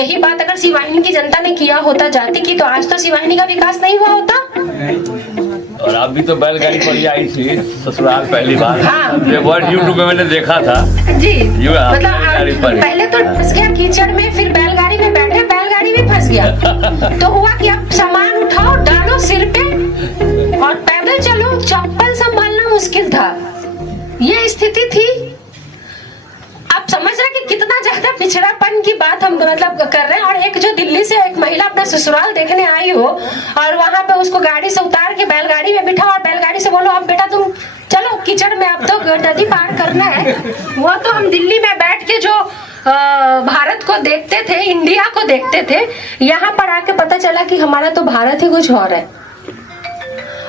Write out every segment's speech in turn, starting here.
यही बात अगर सिवाहिनी की जनता ने किया होता जाति की, तो आज तो सिवाहिनी का विकास नहीं हुआ होता। और आप भी तो बैलगाड़ी पर ही आई थी ससुराल पहली बार। हाँ। वर्ड यूट्यूब में मैंने देखा था जी, मतलब पहले तो फंस गया कीचड़ में, फिर बैलगाड़ी में बैठे, बैलगाड़ी में फंस गया। तो हुआ कि आप सामान उठाओ, डालो सिर पे और पैदल चलो, चप्पल संभालना मुश्किल था, ये स्थिति थी। आप समझ रहे कि कितना ज्यादा पिछड़ापन की बात हम मतलब कर रहे हैं। और एक जो दिल्ली से एक महिला अपना ससुराल देखने आई हो और वहां पे उसको गाड़ी से उतार के बैलगाड़ी में बिठाओ और बैलगाड़ी से बोलो अब बेटा तुम चलो कीचड़ में, अब तो नदी पार करना है। वो तो हम दिल्ली में बैठ के जो भारत को देखते थे, इंडिया को देखते थे, यहाँ पर आके पता चला कि हमारा तो भारत ही कुछ और है।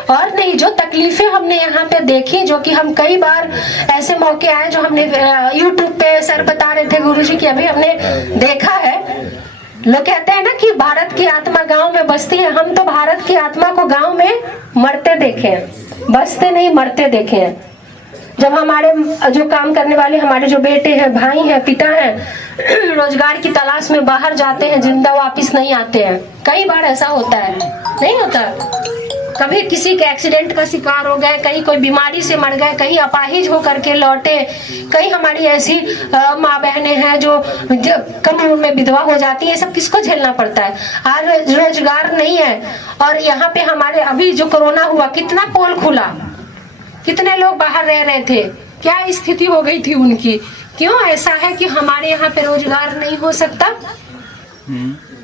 और नहीं, जो तकलीफें हमने यहाँ पे देखी, जो कि हम कई बार ऐसे मौके आए जो हमने YouTube पे सर बता रहे थे गुरुजी की अभी हमने देखा है। लोग कहते हैं ना कि भारत की आत्मा गांव में बसती है। हम तो भारत की आत्मा को गांव में मरते देखे हैं, बसते नहीं मरते देखे हैं। जब हमारे जो काम करने वाले हमारे जो बेटे हैं, भाई हैं, पिता हैं, रोजगार की तलाश में बाहर जाते हैं, जिंदा वापिस नहीं आते हैं। कई बार ऐसा होता है, नहीं होता? कभी किसी के एक्सीडेंट का शिकार हो गए, कहीं कोई बीमारी से मर गए, कहीं अपाहिज होकर के लौटे, कई हमारी ऐसी माँ बहनें हैं जो कम उम्र में विधवा हो जाती है। सब किसको झेलना पड़ता है? आज रोजगार नहीं है। और यहाँ पे हमारे अभी जो कोरोना हुआ, कितना पोल खुला, कितने लोग बाहर रह रहे थे, क्या स्थिति हो गई थी उनकी। क्यों ऐसा है कि हमारे यहाँ पे रोजगार नहीं हो सकता?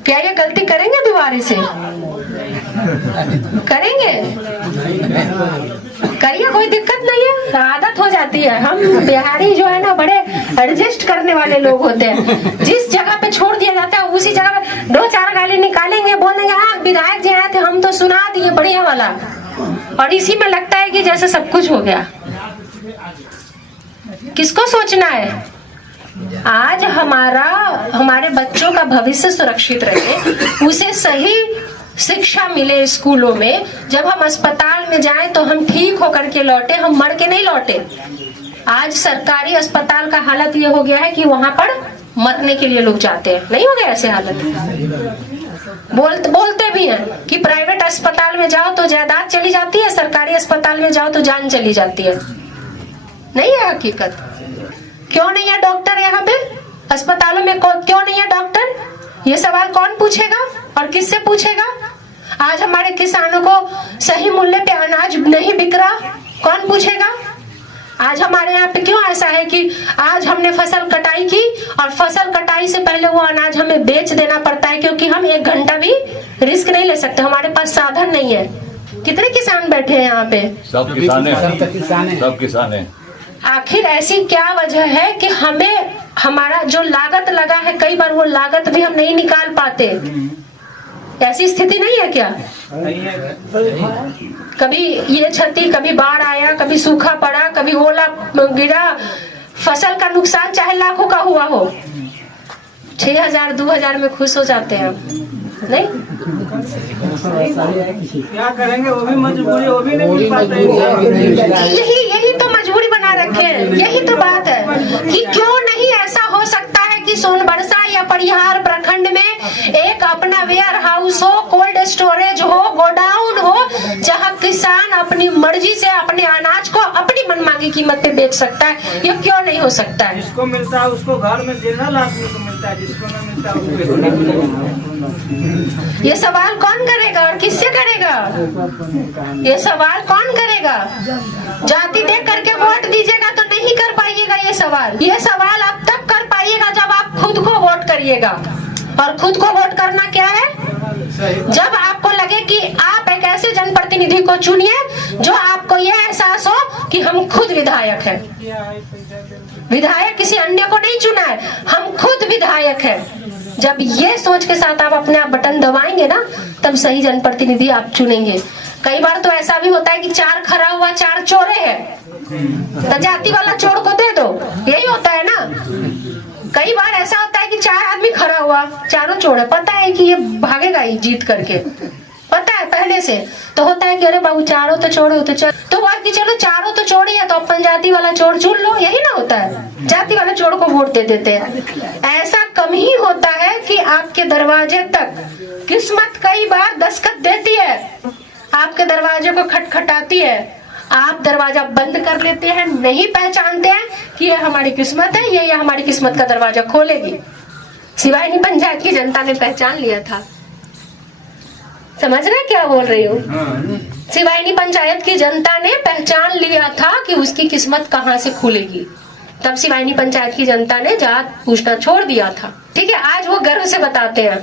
क्या ये गलती करेंगे दोबारा से? करेंगे? करिए, कोई दिक्कत नहीं है, आदत हो जाती है। हम बिहारी जो है ना बड़े एडजस्ट करने वाले लोग होते हैं। जिस जगह पे छोड़ दिया जाता है उसी जगह पे दो चार गाली निकालेंगे, बोलेंगे हाँ विधायक जी आए थे हम तो सुना दिए बढ़िया वाला, और इसी में लगता है कि जैसे सब कुछ हो गया। किसको सोचना है? आज हमारे बच्चों का भविष्य सुरक्षित रहे, उसे सही शिक्षा मिले स्कूलों में। जब हम अस्पताल में जाएं तो हम ठीक होकर के लौटे, हम मर के नहीं लौटे। आज सरकारी अस्पताल का हालत ये हो गया है कि वहां पर मरने के लिए लोग जाते हैं। नहीं हो गया ऐसे हालत? बोलते भी हैं कि प्राइवेट अस्पताल में जाओ तो जायदाद चली जाती है, सरकारी अस्पताल में जाओ तो जान चली जाती है। नहीं है हकीकत? क्यों नहीं है डॉक्टर यहाँ पे अस्पतालों में? क्यों नहीं है डॉक्टर? ये सवाल कौन पूछेगा और किससे पूछेगा? आज हमारे किसानों को सही मूल्य पे अनाज नहीं बिक रहा, कौन पूछेगा? आज हमारे यहाँ पे क्यों ऐसा है कि आज हमने फसल कटाई की और फसल कटाई से पहले वो अनाज हमें बेच देना पड़ता है, क्योंकि हम एक घंटा भी रिस्क नहीं ले सकते, हमारे पास साधन नहीं है। कितने किसान बैठे हैं यहाँ पे? सब किसान हैं। आखिर ऐसी क्या वजह है कि हमें हमारा जो लागत लगा है, कई बार वो लागत भी हम नहीं निकाल पाते? ऐसी स्थिति नहीं है क्या? कभी ये क्षति, कभी बाढ़ आया, कभी सूखा पड़ा, कभी ओला गिरा, फसल का नुकसान चाहे लाखों का हुआ हो, 6,000 2,000 में खुश हो जाते हैं नहीं? क्या करेंगे? वो भी मजबूरी, वो भी नहीं मिल पाता है। यही तो मजबूरी बना रखे हैं। यही तो बात है कि क्यों नहीं ऐसा हो सकता है कि सोनबरसा या परिहार प्रखंड में एक अपना वेयर हाउस हो, कोल्ड स्टोरेज हो, गोडाउन हो, जहां किसान अपनी मर्जी से अपने अनाज को अपनी मनमांगी कीमत पे बेच सकता है। ये क्यों नहीं हो सकता है? जिसको मिलता है उसको घर में जनरल आदमी को मिलता है, जिसको ना मिलता है ये सवाल कौन करेगा और किससे करेगा? ये सवाल कौन करेगा? जाति देख करके वोट दीजिएगा तो नहीं कर पाइएगा ये सवाल। ये सवाल आप तब कर पाइएगा जब आप खुद को वोट करिएगा। और खुद को वोट करना क्या है? जब आपको लगे कि आप एक ऐसे जनप्रतिनिधि को चुनिए जो आपको यह एहसास हो कि हम खुद विधायक हैं। विधायक किसी अन्य को नहीं चुना है, हम खुद विधायक हैं। जब ये सोच के साथ आप अपने आप बटन दबाएंगे ना, तब सही जनप्रतिनिधि आप चुनेंगे। कई बार तो ऐसा भी होता है कि 4 खरा हुआ 4 चोरे हैं, तो जाति वाला चोर को दे दो, यही होता है ना। कई बार ऐसा होता है कि 4 आदमी खड़ा हुआ, चारों चोर है, पता है कि ये भागेगा ही जीत करके, पता है पहले से, तो होता है कि अरे बाबू चारों तो चोर हो, तो बात की चलो चारों तो चोर ही है तो अपन जाति वाला चोर चुन लो, यही ना होता है। जाति वाला चोर को वोट दे देते हैं। ऐसा कम ही होता है कि आपके दरवाजे तक किस्मत कई बार दस्तक देती है, आपके दरवाजे को खटखटाती है, आप दरवाजा बंद कर लेते हैं, नहीं पहचानते हैं कि ये हमारी किस्मत है, ये हमारी किस्मत का दरवाजा खोलेगी। सिवाहिनी पंचायत की जनता ने पहचान लिया था। समझ रहे क्या बोल रही हूँ? सिवाहिनी पंचायत की जनता ने पहचान लिया था कि उसकी किस्मत कहाँ से खुलेगी। तब सिवाहिनी पंचायत की जनता ने जात पूछना छोड़ दिया था। ठीक है, आज वो गर्व से बताते हैं,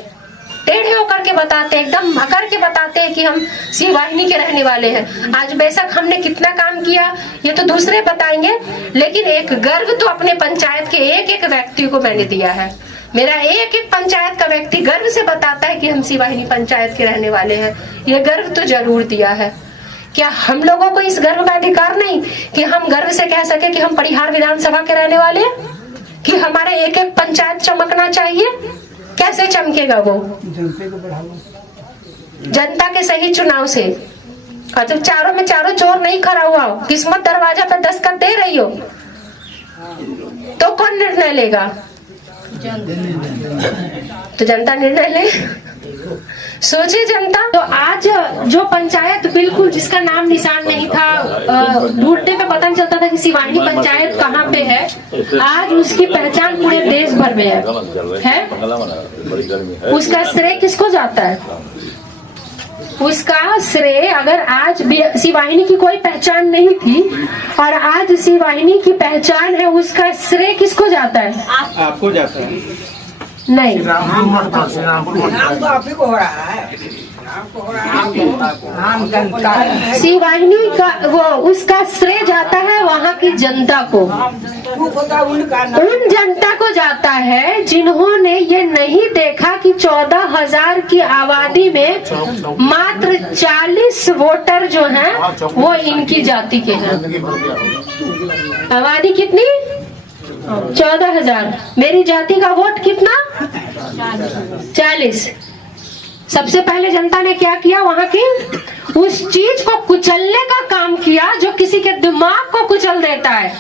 टेढ़े होकर के बताते हैं, एकदम भकर के बताते हैं कि हम सिवाहिनी के रहने वाले हैं। आज बेशक हमने कितना काम किया ये तो दूसरे बताएंगे, लेकिन एक गर्व तो अपने पंचायत के एक एक व्यक्ति को मैंने दिया है। मेरा एक एक पंचायत का व्यक्ति गर्व से बताता है कि हम सिवाहिनी पंचायत के रहने वाले हैं। ये गर्व तो जरूर दिया है। क्या हम लोगों को इस गर्व का अधिकार नहीं कि हम गर्व से कह सके कि हम परिहार विधानसभा के रहने वाले हैं, कि हमारा एक एक पंचायत चमकना चाहिए? कैसे चमकेगा वो? जनता के सही चुनाव से। और जब चारों में चारों चोर नहीं खड़ा हुआ हो, किस्मत दरवाजा पे दस्तक दे रही हो, तो कौन निर्णय लेगा? तो जनता निर्णय ले। सोचे जनता। तो आज जो पंचायत बिल्कुल जिसका नाम निशान नहीं था, ढूंढने पे पता नहीं चलता था कि सिवाहिनी पंचायत कहाँ पे है, आज उसकी पहचान पूरे देश भर में है? उसका श्रेय किसको जाता है? उसका श्रेय, अगर आज सिवाहिनी की कोई पहचान नहीं थी और आज सिवाहिनी की पहचान है, उसका श्रेय किसको जाता है? आपको जाता है। नहीं, सिवाहिनी का वो उसका श्रेय जाता है वहाँ की जनता को। उन जनता को जाता है जिन्होंने ये नहीं देखा कि 14,000 की आबादी में मात्र 40 वोटर जो हैं वो इनकी जाति के हैं। आबादी कितनी? 14,000। मेरी जाति का वोट कितना? 40। सबसे पहले जनता ने क्या किया? वहां की उस चीज को कुचलने का काम किया जो किसी के दिमाग को कुचल देता है।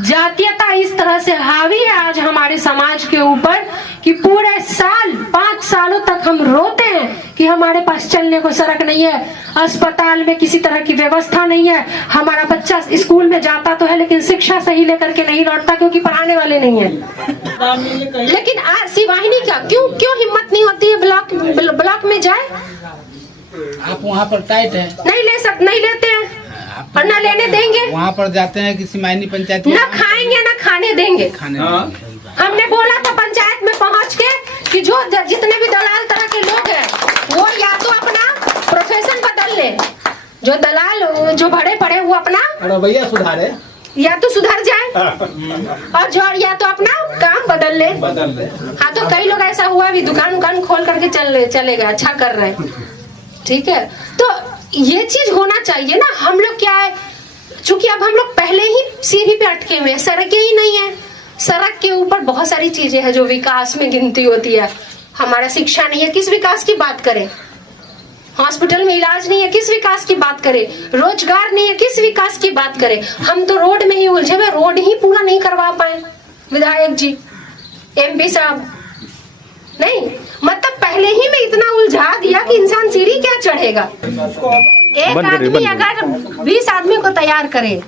जातीयता इस तरह से हावी है आज हमारे समाज के ऊपर कि पूरे साल 5 सालों तक हम रोते हैं कि हमारे पास चलने को सड़क नहीं है, अस्पताल में किसी तरह की व्यवस्था नहीं है, हमारा बच्चा स्कूल में जाता तो है लेकिन शिक्षा सही लेकर के नहीं लौटता क्योंकि पढ़ाने वाले नहीं है। लेकिन आज सिवाहिनी क्या क्यों हिम्मत नहीं होती है ब्लॉक में जाए? आप वहाँ पर टाइट है, नहीं लेते हैं और न लेने देंगे। वहाँ पर जाते हैं कि सिवाहिनी पंचायत न खाएंगे न खाने देंगे। हमने बोला था पंचायत में पहुँच के कि जो जितने भी दलाल तरह के लोग हैं वो या तो अपना प्रोफेशन बदल ले, जो दलाल जो बड़े पड़े वो अपना रवैया सुधारे, या तो सुधर जाए और जो या तो अपना काम बदल ले। हाँ, तो कई लोग ऐसा हुआ भी दुकान खोल करके चले गए, अच्छा कर रहे हैं। ठीक है, तो ये चीज होना चाहिए ना। हम लोग क्या है, चूंकि अब हम लोग पहले ही सीढ़ी पे अटके हुए हैं, सड़कें ही नहीं है। सड़क के ऊपर बहुत सारी चीजें हैं जो विकास में गिनती होती है। हमारा शिक्षा नहीं है, किस विकास की बात करें? हॉस्पिटल में इलाज नहीं है, किस विकास की बात करें? रोजगार नहीं है, किस विकास की बात करें? हम तो रोड में ही उलझे हुए, रोड ही पूरा नहीं करवा पाए विधायक जी, MP साहब। नहीं, मतलब पहले ही में इतना उलझा दिया कि इंसान सीढ़ी क्या चढ़ेगा। एक आदमी अगर 20 आदमी को तैयार करे,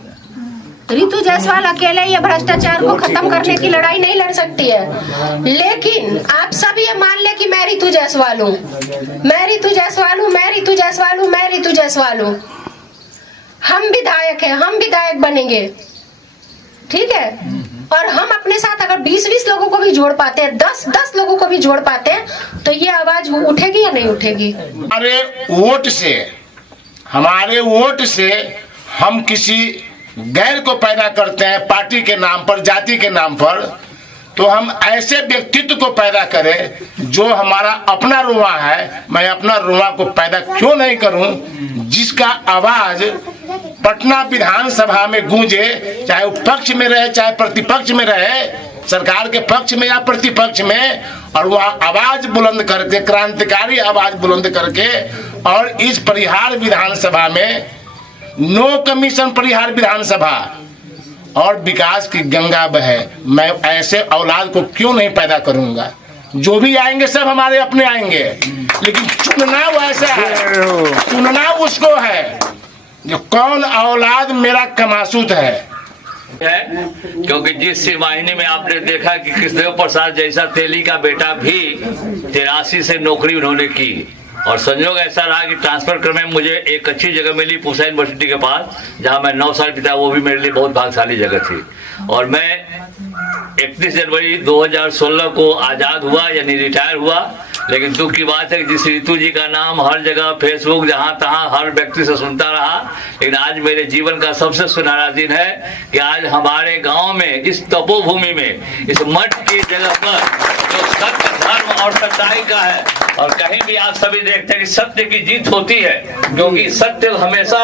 रितु जायसवाल अकेले ये भ्रष्टाचार को खत्म करने की लड़ाई नहीं लड़ सकती है। लेकिन आप सब ये मान ले कि मैं रितु जायसवाल हूँ, मैं रितु जायसवाल हूँ, मैं रितु जायसवाल हूँ, मैं रितु जायसवाल हूँ। हम विधायक हैं, हम विधायक बनेंगे, ठीक है। और हम अपने साथ अगर 20-20 लोगों को भी जोड़ पाते हैं, 10-10 लोगों को भी जोड़ पाते हैं, तो ये आवाज उठेगी या नहीं उठेगी? हमारे वोट से हम किसी गैर को पैदा करते हैं पार्टी के नाम पर, जाति के नाम पर, तो हम ऐसे व्यक्तित्व को पैदा करें जो हमारा अपना रुआ है। मैं अपना रुआ को पैदा क्यों नहीं करूं जिसका आवाज पटना विधानसभा में गूंजे, चाहे वो पक्ष में रहे चाहे प्रतिपक्ष में रहे, सरकार के पक्ष में या प्रतिपक्ष में, और वहाँ आवाज बुलंद करके, क्रांतिकारी आवाज बुलंद करके, और इस परिहार विधानसभा में नो कमीशन परिहार विधानसभा और विकास की गंगा बहे। मैं ऐसे औलाद को क्यों नहीं पैदा करूंगा? जो भी आएंगे सब हमारे अपने आएंगे, लेकिन चुनना वैसा है, चुनना उसको है जो कौन औलाद मेरा कमासूत है। क्योंकि जिस वाहिनी में आपने देखा कि कृष्णदेव प्रसाद जैसा तेली का बेटा भी 83 से नौकरी उन्होंने की, और संयोग ऐसा रहा कि ट्रांसफर क्रम में मुझे एक अच्छी जगह मिली पूसा यूनिवर्सिटी के पास, जहां मैं 9 साल बिताया। वो भी मेरे लिए बहुत भाग्यशाली जगह थी। और मैं 31 जनवरी 2016 को आज़ाद हुआ, यानी रिटायर हुआ। लेकिन दुख की बात है कि जिस रितु जी का नाम हर जगह फेसबुक जहां तहां हर व्यक्ति से सुनता रहा, लेकिन आज मेरे जीवन का सबसे सुनहरा दिन है कि आज हमारे गांव में, इस तपोभूमि में, इस मठ की जगह पर जो सत्य, धर्म और सच्चाई का है, और कहीं भी आप सभी देखते हैं कि सत्य की जीत होती है, क्योंकि सत्य हमेशा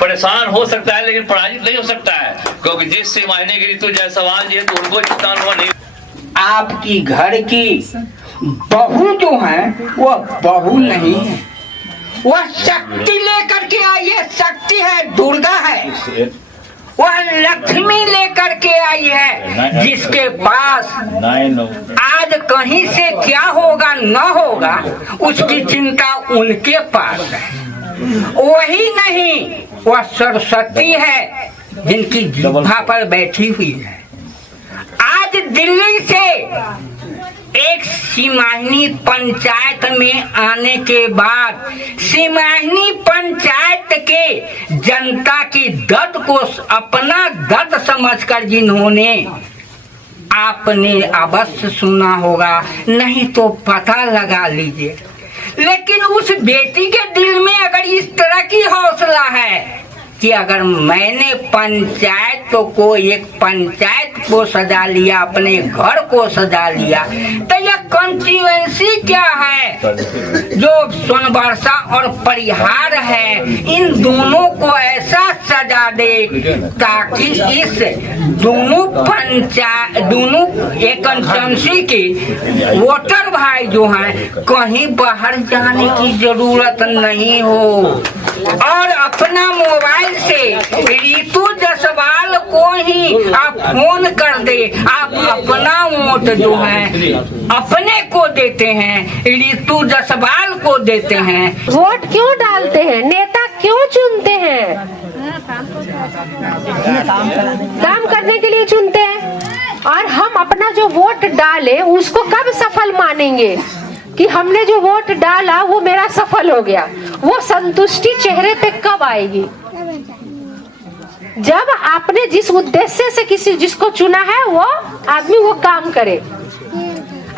परेशान हो सकता है लेकिन पराजित नहीं हो सकता है। क्योंकि जिस महीने की ऋतु जायसवाल जी है तो उनको जितना अनुभव नहीं। आपकी घर की बहू जो है वो बहू नहीं है, वह शक्ति लेकर के आई है। शक्ति है, दुर्गा है, वह लक्ष्मी लेकर के आई है, जिसके पास आज कहीं से क्या होगा न होगा उसकी चिंता उनके पास है। वही नहीं, वह सरस्वती है जिनकी जिह्वा पर बैठी हुई है। आज दिल्ली से एक सिमाहिनी पंचायत में आने के बाद सिमाहिनी पंचायत के जनता की दर्द को अपना दर्द समझकर जिन्होंने आपने अवश्य सुना होगा, नहीं तो पता लगा लीजिए। लेकिन उस बेटी के दिल में अगर इस तरह की हौसला है कि अगर मैंने पंचायत को, एक पंचायत को सजा लिया, अपने घर को सजा लिया, तो यह कॉन्स्टिट्यूएंसी क्या है जो सोनबरसा और परिहार है, इन दोनों को ऐसा सजा दे ताकि इस दोनों पंचायत, दोनों एक कॉन्स्टिट्यूएंसी के वोटर भाई जो हैं कहीं बाहर जाने की जरूरत नहीं हो, और अपना मोबाइल से रितु जायसवाल को ही आप फोन कर दे। आप अपना वोट जो है अपने को देते हैं, रितु जायसवाल को देते हैं। वोट क्यों डालते हैं, नेता क्यों चुनते हैं? काम करने के लिए चुनते हैं। और हम अपना जो वोट डाले उसको कब सफल मानेंगे कि हमने जो वोट डाला वो मेरा सफल हो गया? वो संतुष्टि चेहरे पे कब आएगी? जब आपने जिस उद्देश्य से किसी जिसको चुना है वो आदमी वो काम करे।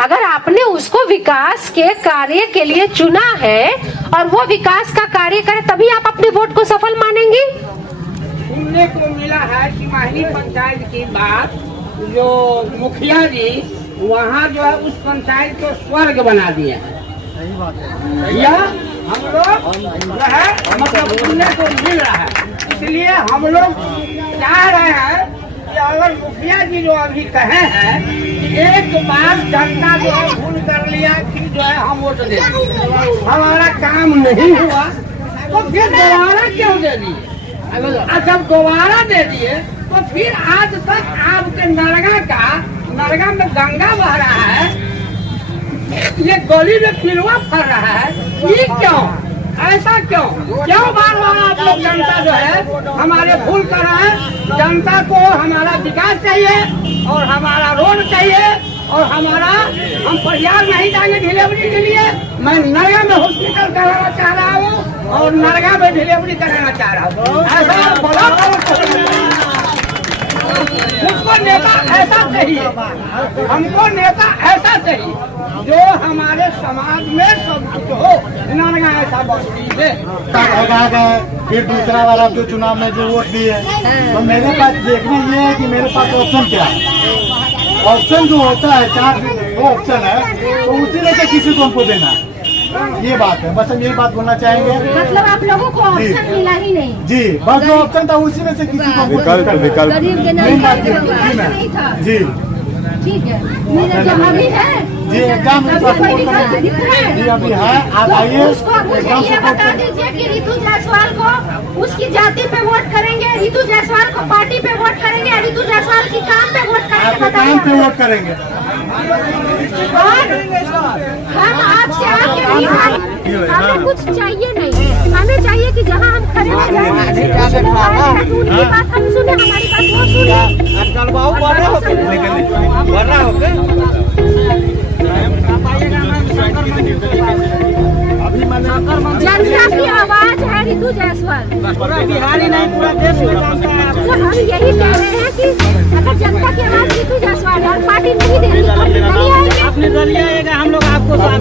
अगर आपने उसको विकास के कार्य के लिए चुना है और वो विकास का कार्य करे, तभी आप अपने वोट को सफल मानेंगे। सुनने को मिला है सिमाहिनी पंचायत की बात, जो मुखिया जी वहाँ जो है उस पंचायत को स्वर्ग बना दिया है। यह हम लोग जो है मतलब सुनने को मिल रहा है। इसलिए हम लोग चाह रहे हैं कि अगर मुखिया जी जो अभी कहे हैं कि एक बार जनता जो है भूल कर लिया कि जो है हम वोट दे, हमारा काम नहीं हुआ तो फिर दोबारा क्यों दे दिए? जब दोबारा दे दिए तो फिर आज तक आपके नरगा में गंगा बह रहा है, ये गली में फिरवा फर रहा है, ये क्यों? ऐसा क्यों बार आप लोग जनता जो है हमारे भूल कर रहे हैं? जनता को हमारा विकास चाहिए और हमारा रोड चाहिए और हमारा, हम परिवार नहीं जाएंगे डिलीवरी के लिए। मैं नरगा में हॉस्पिटल कराना चाह रहा हूँ और नरगा में डिलीवरी कराना चाह रहा हूँ। ऐसा बोला मुझको नेता ऐसा चाहिए, हमको नेता ऐसा चाहिए जो हमारे समाज में सब कुछ हो। नरगा ऐसा बहुत चीज है। फिर दूसरा बार आप जो चुनाव में जो वोट दिए, तो मेरे पास देखना ये है कि मेरे पास ऑप्शन क्या है। ऑप्शन जो होता है, 4 ऑप्शन है, तो उसी में से किसी को हमको देना है। ये बात है, बस हम यही बात बोलना चाहेंगे। मतलब आप लोगों को ऑप्शन मिला ही नहीं? जी, बस जो ऑप्शन था उसी में से किसी को विकल्प जी ठीक है। मेरा जो अभी है जी एग्जाम जी अभी है, आप आइए। मुझे ये बता दीजिए कि रितु जायसवाल को उसकी जाति पे वोट करेंगे, रितु जायसवाल को पार्टी पे वोट करेंगे, रितु जायसवाल की काम पे वोट करेंगे? काम पे वोट करेंगे। हम आपसे आके नहीं हमें कुछ चाहिए नहीं, हमें चाहिए कि जहाँ हम खड़े हैं उनकी बात हम सुने, हमारी बात वो जनता की आवाज है रितु जायसवाल। पूरा बिहारी नहीं, पूरा देश में जानता है। तो हम यही कह रहे हैं कि अगर जनता की आवाज रितु जायसवाल और पार्टी नहीं देगी तो नहीं आएगी। आपने दलिया आएगा, हम लोग आपको साथ